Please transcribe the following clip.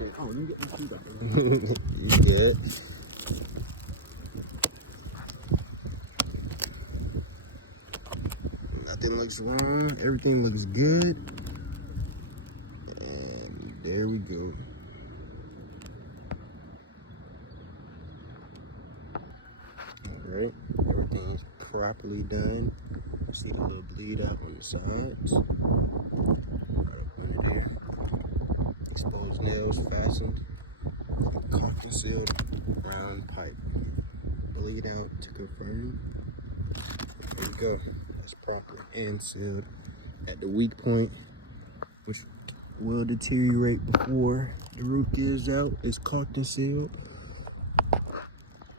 Oh, you get my shoes out. You good? Nothing looks wrong. Everything looks good. And there we go. All right, everything's properly done. See the little bleed out on the sides. Right up under there. Exposed nails fastened. Caulk sealed round pipe. Bleed out to confirm. There we go. That's properly and sealed at the weak point, which will deteriorate before the roof gives out. It's caulked and sealed.